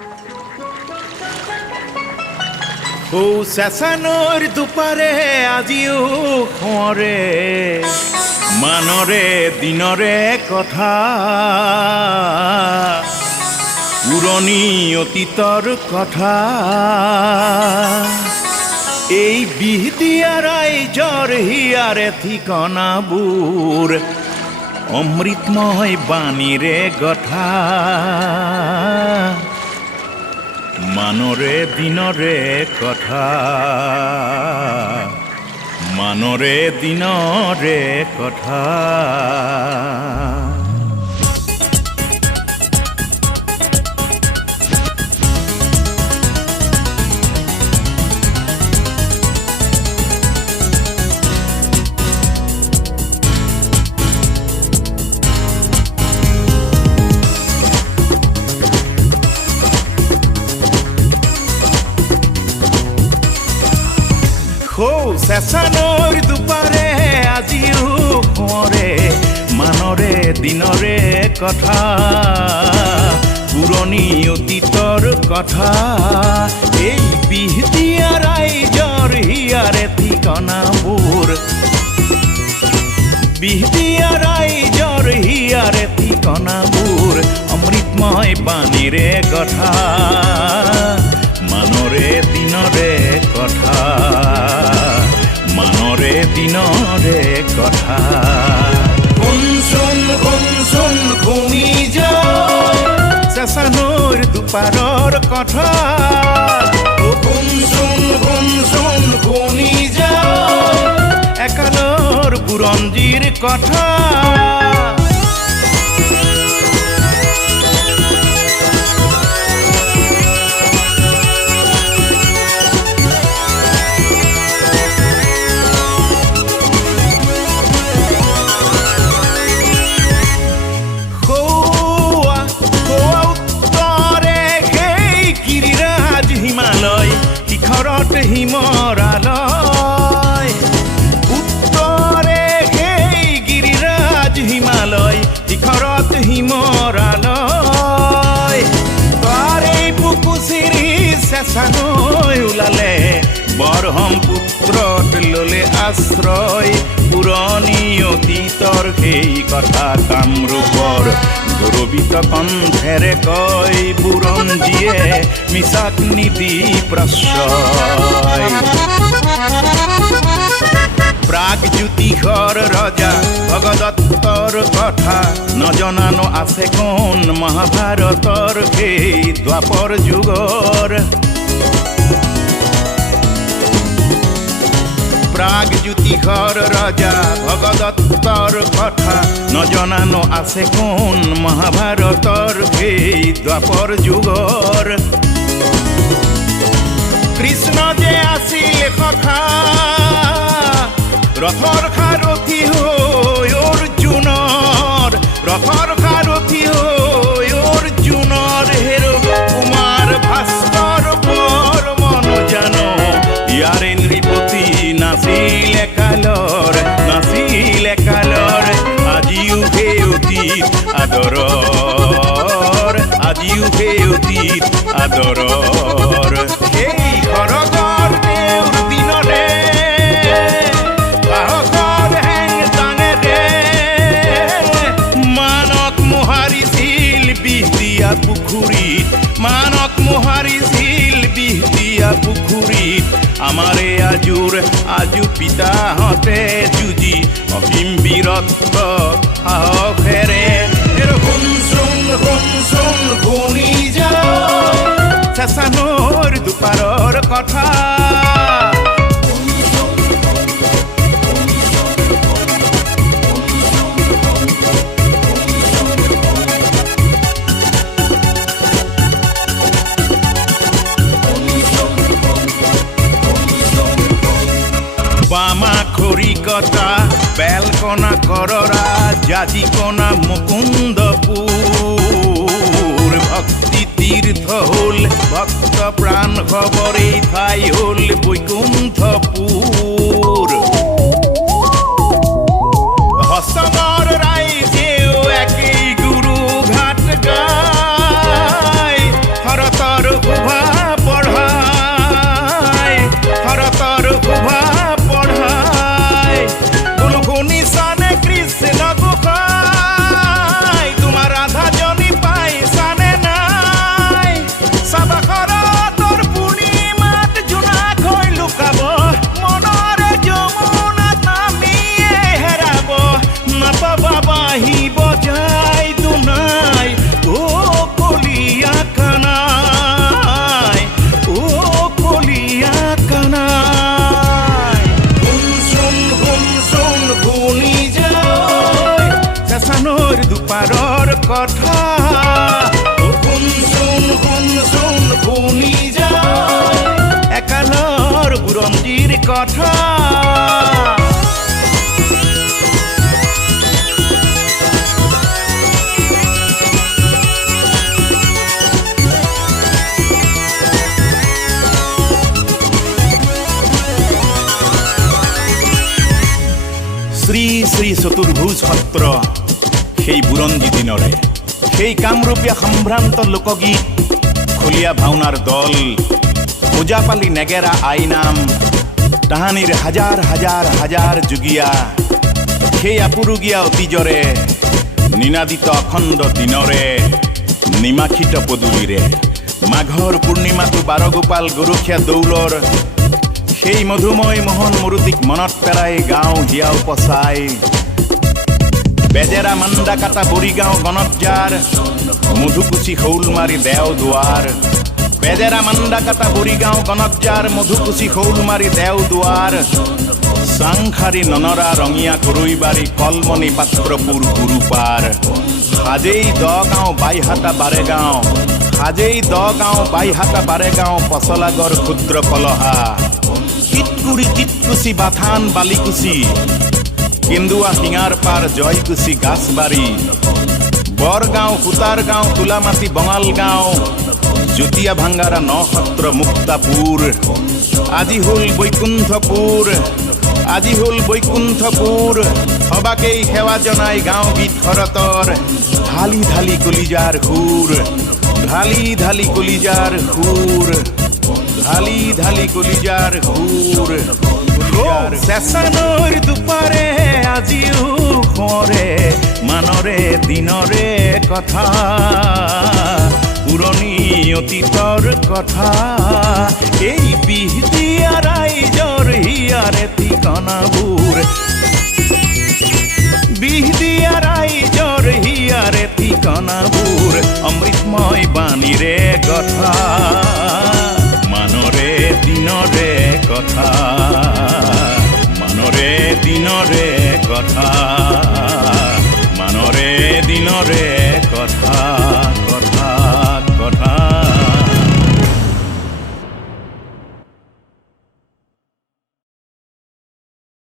ও চেঁচানৈৰ দুপাৰে আজিও সোঁৱৰে মানৰে দিনৰে কথা পুৰণি অতীতৰ কথা এই বিহতীয়া ৰাইজৰ হিয়াৰে ঠিকনাবোৰ অমৃতময় বাণীৰে গথা মানৰে দিনৰে কথা মানৰে দিনৰে কথা চেঁচানৈৰ দুপাৰে আজিও সোঁৱৰে মানৰে দিনৰে কথা পুৰণি অতীতৰ কথা এই বিহতীয়া ৰাইজৰ হিয়াৰে ঠিকনাবোৰ বিহতীয়া ৰাইজৰ হিয়াৰে ঠিকনাবোৰ অমৃতময় বাণীৰে কথা মানৰে দিনৰে কথা মানৰে দিনৰে কথা শুনচোন শুনি যায় চেঁচানৈৰ দুপাৰৰ কথা শুনচোন শুনি যায় একালৰ বুৰঞ্জীৰ কথা হিমৰালয় উত্তৰে সেই গিৰিৰাজ হিমালয় শিখৰত হিমৰালয় তাৰে বুকু চিৰি চেঁচানৈ ওলালে বৰহমপুত্ৰত ললে আশ্ৰয় পুৰণি অতীতৰ সেই কথা কামৰূপৰ গৌৰৱিত কণ্ঠেৰে কয় বুৰঞ্জীয়ে মিছাক নিদি প্ৰশ্ৰয় প্ৰাগজ্যোতিষৰ ৰজা ভগদত্তৰ কথা নজনানো আছে কোন মহাভাৰতৰ সেই দ্বাপৰ যুগৰ প্ৰাগজ্যোতিষৰ ৰজা ভগদত্তৰ কথা নজনানো আছে কোন মহাভাৰতৰ সেই দ্বাপৰ যুগৰ কৃষ্ণ যে আছিল সখা ৰথৰ সাৰথি হৈ অৰ্জুনৰ ৰথৰ সাৰথি হৈ অৰ্জুনৰ হেৰ কুমাৰ ভাস্কৰ বৰ মন জানো ইয়াৰে নৃপতি নাছিল কালৰ আজিও সেই অতীত আদৰৰ আজিও সেই অতীত আদৰৰ সেই সৰগৰ তেওঁৰ দিনৰে সাহসৰ হেং দাঙেৰে মানক মোহাৰিছিল বিহতীয়া পুখুৰীত মানক মোহাৰিছিল বিহতীয়া পুখুৰীত আমাৰে আজু পিতাহঁতে যুঁজি অসীম বীৰত্ব সাহসেৰে শুনচোন শুনি যায় চেঁচানৈৰ দুপাৰৰ কথা বামা খৰিকটা বেলকনা কৰৰা জাজিকনা মুকুন্দপুৰ ভক্তি তীৰ্থ হ'ল ভক্ত প্ৰাণ খবৰ এই ঠাই হ'ল বৈকুণ্ঠপুৰ হস্তমৰ ৰাইজেও একেই গুৰু ঘাট গায় শৰতৰ কথা শ্ৰী শ্ৰী চতুৰ্ভুজ সত্ৰ সেই বুৰঞ্জী দিনৰে সেই কামৰূপীয়া সম্ভ্ৰান্ত লোকগীত খলীয়া ভাওনাৰ দল ওজাপালি নেগেৰা আইনাম তাহানিৰ হাজাৰ হাজাৰ হাজাৰ যুগীয়া সেই আপুৰুগীয়া অতীজৰে নিনাদিত অখণ্ড দিনৰে নিমাখিত পদূলিৰে মাঘৰ পূৰ্ণিমাটো বাৰগোপাল গৰখীয়া দৌলৰ সেই মধুময় মোহন মুৰুতিক মনত পেলাই গাঁও হিয়াও পচাই বেজেৰা মান্দা কাটা বৰিগাঁও গণতজাৰ মধুকুচি শৌলমাৰী দেওদুৱাৰ বেজেৰা মান্দা কাটা বৰিগাঁও গণতজাৰ মধুকুচি শৌলমাৰী দেওদুৱাৰ চাংখাৰী ননৰা ৰঙিয়া কৰৈবাৰী কলমণি পাত্ৰপুৰ গুৰুপাৰ হাজেই দগাঁও বাইহাটা বাৰেগাঁও হাজেই দগাঁও বাইহাটা বাৰেগাঁও পচলাগড় ক্ষুদ্ৰ কলহা কিটকুৰি টিটকুচি বাথান বালিকুচি কেন্দুৱা শিঙাৰ পাৰ জয়কুচি গাছবাৰী বৰগাঁও সুতাৰগাঁও তুলামাটি বঙালগাঁও জুতিয়া ভাঙ্গাৰা নসত্ৰ মুক্তাপুৰ আজি হ'ল বৈকুণ্ঠপুৰ আজি হ'ল বৈকুণ্ঠপুৰ সবাকেই সেৱা জনাই গাঁও গীত শৰতৰ ঢালি ঢালি কলিজাৰ সুৰ ঢালি ঢালি কলিজাৰ সুৰ ঢালি ঢালি কলিজাৰ সুৰ চেঁচানৈৰ দুপাৰে আজিও সোঁৱৰে মানৰে দিনৰে কথা পুৰণি অতীতৰ কথা এই বিহদিয়া ৰাইজৰ হিয়াৰে ঠিকনাবোৰ বিহদিয়া ৰাইজৰ হিয়াৰে ঠিকনাবোৰ অমৃতময় বাণীৰে কথা মানৰে দিনৰে কথা মানৰে দিনৰে কথা মানৰে দিনৰে কথা